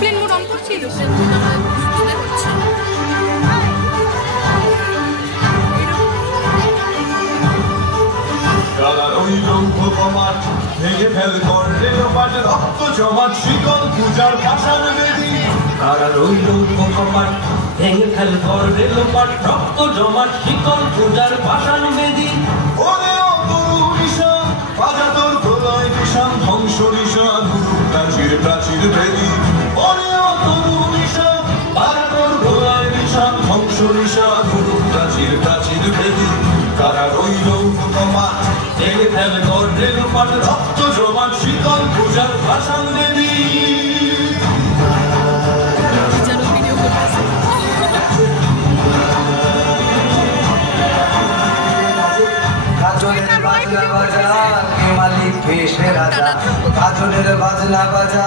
plane mode on করছিল ভেঙে fail করলে লোপাট রক্ত জমাট শিকল পূজার পাষাণ বেদী তারা রইল কপাট ভেঙে ফেল করলে লোপাট রক্ত জমাট শিকল পূজার পাষাণ বেদী ওরে ও তরু নিশান বাজা তোর প্রলয় নিশান ধ্বংস নিশান গুরু প্রাচীর প্রাচীর বেদী ওরে ও তরু নিশান বাজা তোর প্রলয় নিশান ধ্বংস নিশান গুরু প্রাচীর প্রাচীর বেদী তারা রইল কপাট ভেঙে ফেল করলে লোপাট রক্ত জমাট শিকল পূজার পাষাণ বেদী কাজলের বাজনা বাজা কে মালিক পেশে রাজা কাজলের বাজনা বাজা